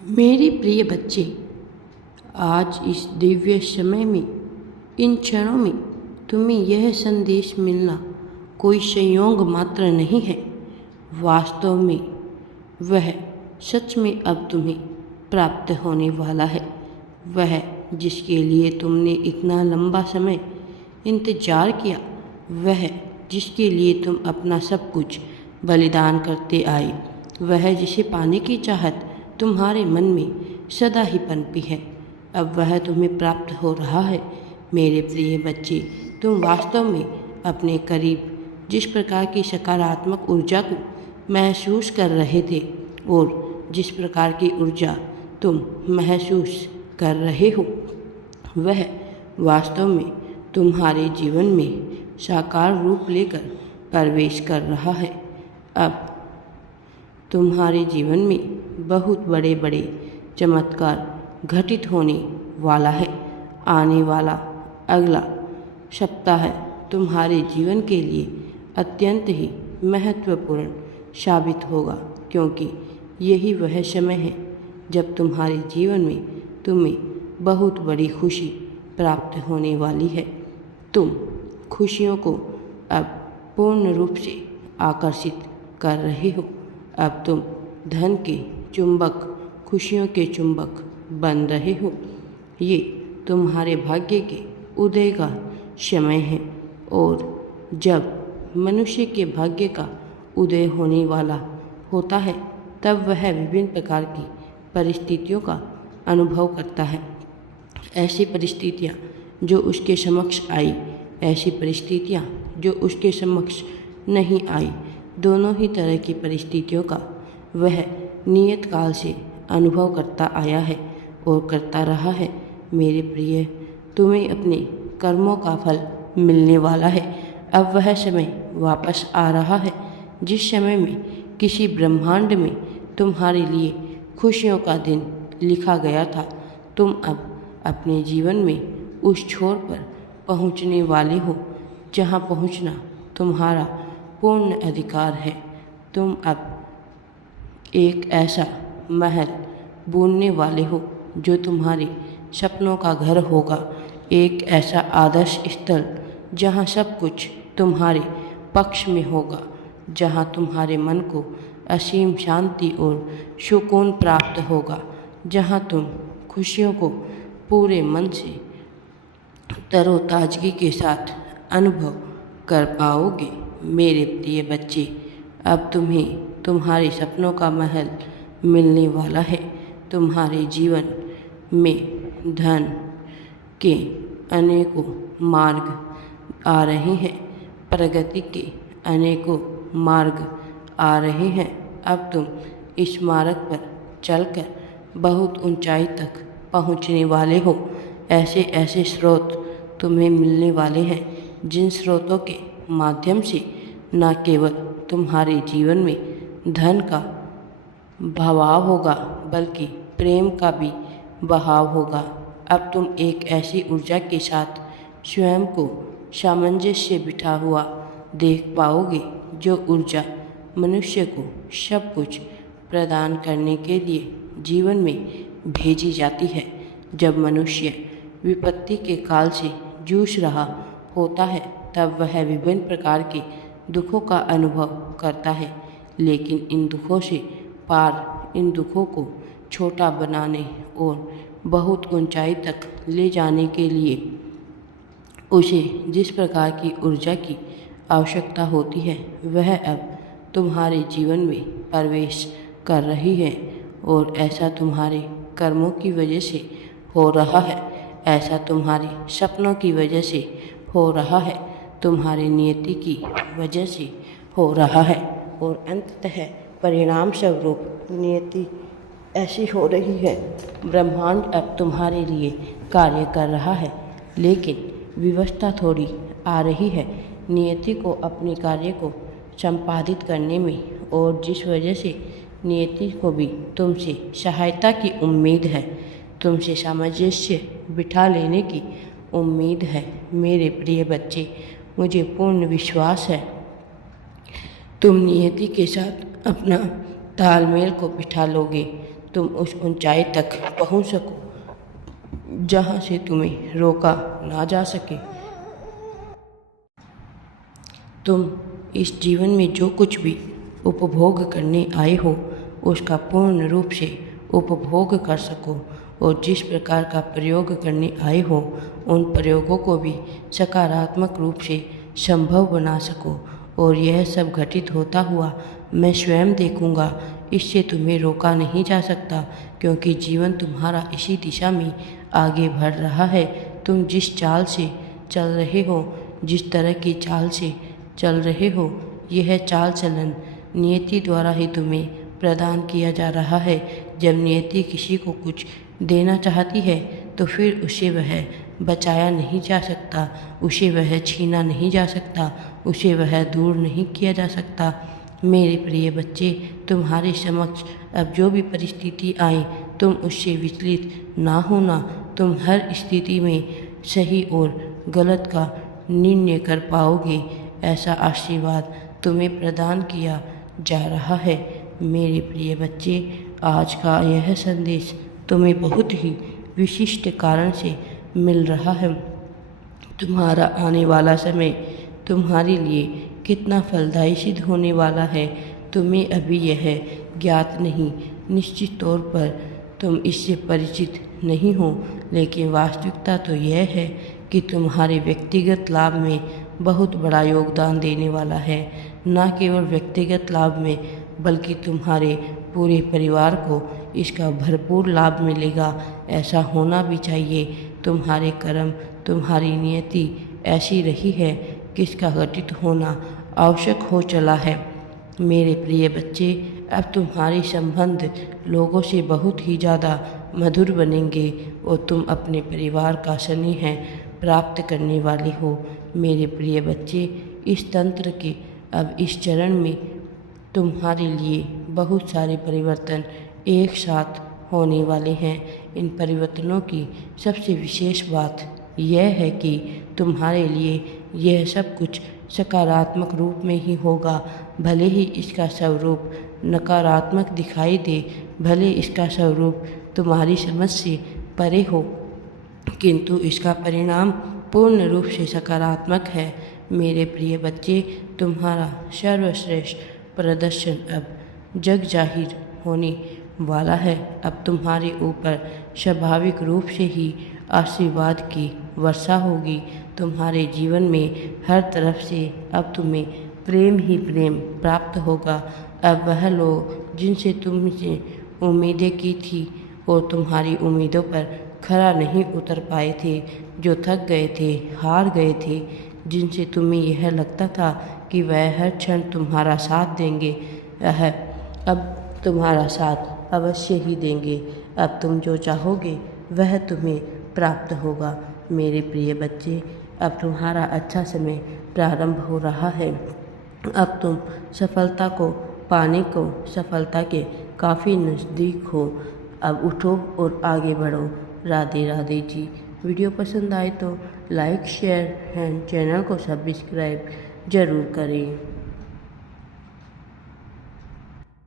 मेरे प्रिय बच्चे, आज इस दिव्य समय में, इन क्षणों में तुम्हें यह संदेश मिलना कोई संयोग मात्र नहीं है। वास्तव में वह सच में अब तुम्हें प्राप्त होने वाला है। वह जिसके लिए तुमने इतना लंबा समय इंतजार किया, वह जिसके लिए तुम अपना सब कुछ बलिदान करते आए, वह जिसे पाने की चाहत तुम्हारे मन में सदा ही पनपी है, अब वह तुम्हें प्राप्त हो रहा है। मेरे प्रिय बच्चे, तुम वास्तव में अपने करीब जिस प्रकार की सकारात्मक ऊर्जा को महसूस कर रहे थे और जिस प्रकार की ऊर्जा तुम महसूस कर रहे हो, वह वास्तव में तुम्हारे जीवन में साकार रूप लेकर प्रवेश कर रहा है। अब तुम्हारे जीवन में बहुत बड़े बड़े चमत्कार घटित होने वाला है। आने वाला अगला सप्ताह तुम्हारे जीवन के लिए अत्यंत ही महत्वपूर्ण साबित होगा, क्योंकि यही वह समय है जब तुम्हारे जीवन में तुम्हें बहुत बड़ी खुशी प्राप्त होने वाली है। तुम खुशियों को अब पूर्ण रूप से आकर्षित कर रहे हो। अब तुम धन के चुंबक, खुशियों के चुंबक बन रहे हो। ये तुम्हारे भाग्य के उदय का समय है, और जब मनुष्य के भाग्य का उदय होने वाला होता है, तब वह विभिन्न प्रकार की परिस्थितियों का अनुभव करता है। ऐसी परिस्थितियाँ जो उसके समक्ष आई, ऐसी परिस्थितियाँ जो उसके समक्ष नहीं आई, दोनों ही तरह की परिस्थितियों का वह नियत काल से अनुभव करता आया है और करता रहा है। मेरे प्रिय, तुम्हें अपने कर्मों का फल मिलने वाला है। अब वह समय वापस आ रहा है जिस समय में किसी ब्रह्मांड में तुम्हारे लिए खुशियों का दिन लिखा गया था। तुम अब अपने जीवन में उस छोर पर पहुंचने वाले हो जहां पहुंचना तुम्हारा पूर्ण अधिकार है। तुम अब एक ऐसा महल बुनने वाले हो जो तुम्हारे सपनों का घर होगा, एक ऐसा आदर्श स्थल जहां सब कुछ तुम्हारे पक्ष में होगा, जहां तुम्हारे मन को असीम शांति और सुकून प्राप्त होगा, जहां तुम खुशियों को पूरे मन से तरोताजगी के साथ अनुभव कर पाओगे। मेरे प्रिय बच्चे, अब तुम्हें तुम्हारे सपनों का महल मिलने वाला है। तुम्हारे जीवन में धन के अनेकों मार्ग आ रहे हैं, प्रगति के अनेकों मार्ग आ रहे हैं। अब तुम इस मार्ग पर चलकर बहुत ऊंचाई तक पहुंचने वाले हो। ऐसे ऐसे स्रोत तुम्हें मिलने वाले हैं जिन स्रोतों के माध्यम से न केवल तुम्हारे जीवन में धन का बहाव होगा, बल्कि प्रेम का भी बहाव होगा। अब तुम एक ऐसी ऊर्जा के साथ स्वयं को सामंजस्य बिठा हुआ देख पाओगे, जो ऊर्जा मनुष्य को सब कुछ प्रदान करने के लिए जीवन में भेजी जाती है। जब मनुष्य विपत्ति के काल से जूझ रहा होता है, तब वह विभिन्न प्रकार के दुखों का अनुभव करता है, लेकिन इन दुखों से पार, इन दुखों को छोटा बनाने और बहुत ऊंचाई तक ले जाने के लिए उसे जिस प्रकार की ऊर्जा की आवश्यकता होती है, वह अब तुम्हारे जीवन में प्रवेश कर रही है। और ऐसा तुम्हारे कर्मों की वजह से हो रहा है, ऐसा तुम्हारे सपनों की वजह से हो रहा है, तुम्हारी नियति की वजह से हो रहा है, और अंततः परिणाम स्वरूप नियति ऐसी हो रही है। ब्रह्मांड अब तुम्हारे लिए कार्य कर रहा है, लेकिन विवशता थोड़ी आ रही है नियति को अपने कार्य को संपादित करने में, और जिस वजह से नियति को भी तुमसे सहायता की उम्मीद है, तुमसे सामंजस्य बिठा लेने की उम्मीद है। मेरे प्रिय बच्चे, मुझे पूर्ण विश्वास है तुम नियति के साथ अपना तालमेल को बिठा लोगे, तुम उस ऊंचाई तक पहुंच सको जहां से तुम्हें रोका ना जा सके। तुम इस जीवन में जो कुछ भी उपभोग करने आए हो उसका पूर्ण रूप से उपभोग कर सको और जिस प्रकार का प्रयोग करने आए हो उन प्रयोगों को भी सकारात्मक रूप से संभव बना सको। और यह सब घटित होता हुआ मैं स्वयं देखूंगा। इससे तुम्हें रोका नहीं जा सकता क्योंकि जीवन तुम्हारा इसी दिशा में आगे बढ़ रहा है। तुम जिस चाल से चल रहे हो, जिस तरह की चाल से चल रहे हो, यह चाल चलन नियति द्वारा ही तुम्हें प्रदान किया जा रहा है। जब नियति किसी को कुछ देना चाहती है तो फिर उसे वह बचाया नहीं जा सकता, उसे वह छीना नहीं जा सकता, उसे वह दूर नहीं किया जा सकता। मेरे प्रिय बच्चे, तुम्हारे समक्ष अब जो भी परिस्थिति आए तुम उससे विचलित ना होना। तुम हर स्थिति में सही और गलत का निर्णय कर पाओगे, ऐसा आशीर्वाद तुम्हें प्रदान किया जा रहा है। मेरे प्रिय बच्चे, आज का यह संदेश तुम्हें बहुत ही विशिष्ट कारण से मिल रहा है। तुम्हारा आने वाला समय तुम्हारे लिए कितना फलदायी सिद्ध होने वाला है तुम्हें अभी यह ज्ञात नहीं। निश्चित तौर पर तुम इससे परिचित नहीं हो, लेकिन वास्तविकता तो यह है कि तुम्हारे व्यक्तिगत लाभ में बहुत बड़ा योगदान देने वाला है। न केवल व्यक्तिगत लाभ में बल्कि तुम्हारे पूरे परिवार को इसका भरपूर लाभ मिलेगा। ऐसा होना भी चाहिए। तुम्हारे कर्म, तुम्हारी नियति ऐसी रही है कि इसका घटित होना आवश्यक हो चला है। मेरे प्रिय बच्चे, अब तुम्हारे संबंध लोगों से बहुत ही ज़्यादा मधुर बनेंगे और तुम अपने परिवार का स्नेह प्राप्त करने वाले हो। मेरे प्रिय बच्चे, इस तंत्र के अब इस चरण में तुम्हारे लिए बहुत सारे परिवर्तन एक साथ होने वाले हैं। इन परिवर्तनों की सबसे विशेष बात यह है कि तुम्हारे लिए यह सब कुछ सकारात्मक रूप में ही होगा। भले ही इसका स्वरूप नकारात्मक दिखाई दे, भले इसका स्वरूप तुम्हारी समझ से परे हो, किंतु इसका परिणाम पूर्ण रूप से सकारात्मक है। मेरे प्रिय बच्चे, तुम्हारा सर्वश्रेष्ठ प्रदर्शन अब जग जाहिर होने वाला है। अब तुम्हारे ऊपर स्वाभाविक रूप से ही आशीर्वाद की वर्षा होगी। तुम्हारे जीवन में हर तरफ से अब तुम्हें प्रेम ही प्रेम प्राप्त होगा। अब वह लोग जिनसे तुमसे उम्मीदें की थी और तुम्हारी उम्मीदों पर खरा नहीं उतर पाए थे, जो थक गए थे, हार गए थे, जिनसे तुम्हें यह लगता था कि वह हर क्षण तुम्हारा साथ देंगे, वह अब तुम्हारा साथ अवश्य ही देंगे। अब तुम जो चाहोगे वह तुम्हें प्राप्त होगा। मेरे प्रिय बच्चे, अब तुम्हारा अच्छा समय प्रारंभ हो रहा है। अब तुम सफलता को पाने को सफलता के काफ़ी नज़दीक हो। अब उठो और आगे बढ़ो। राधे राधे जी। वीडियो पसंद आए तो लाइक, शेयर एंड चैनल को सब्सक्राइब ज़रूर करें।